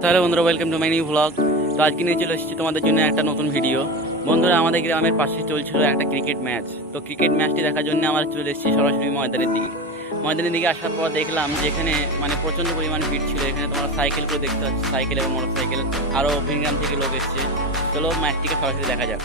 তাহলে বন্ধুরা, welcome to my new blog. তো আজকে নিয়ে চলে এসেছি তোমাদের জন্য একটা নতুন ভিডিও। বন্ধুরা, আমাদের গ্রামের পাশে চলছিল একটা ক্রিকেট ম্যাচ। তো ক্রিকেট ম্যাচটি দেখার জন্য আমরা চলে এসেছি সরাসরি ময়দানের দিকে আসার পর দেখলাম যে এখানে প্রচণ্ড পরিমাণে ভিড় ছিল। এখানে তোমরা সাইকেল করে দেখতে পাচ্ছ, সাইকেল এবং মোটর সাইকেল, আরও ভিন গ্রাম থেকে লোক এসছে। চলো ম্যাচটিকে সরাসরি দেখা যাক।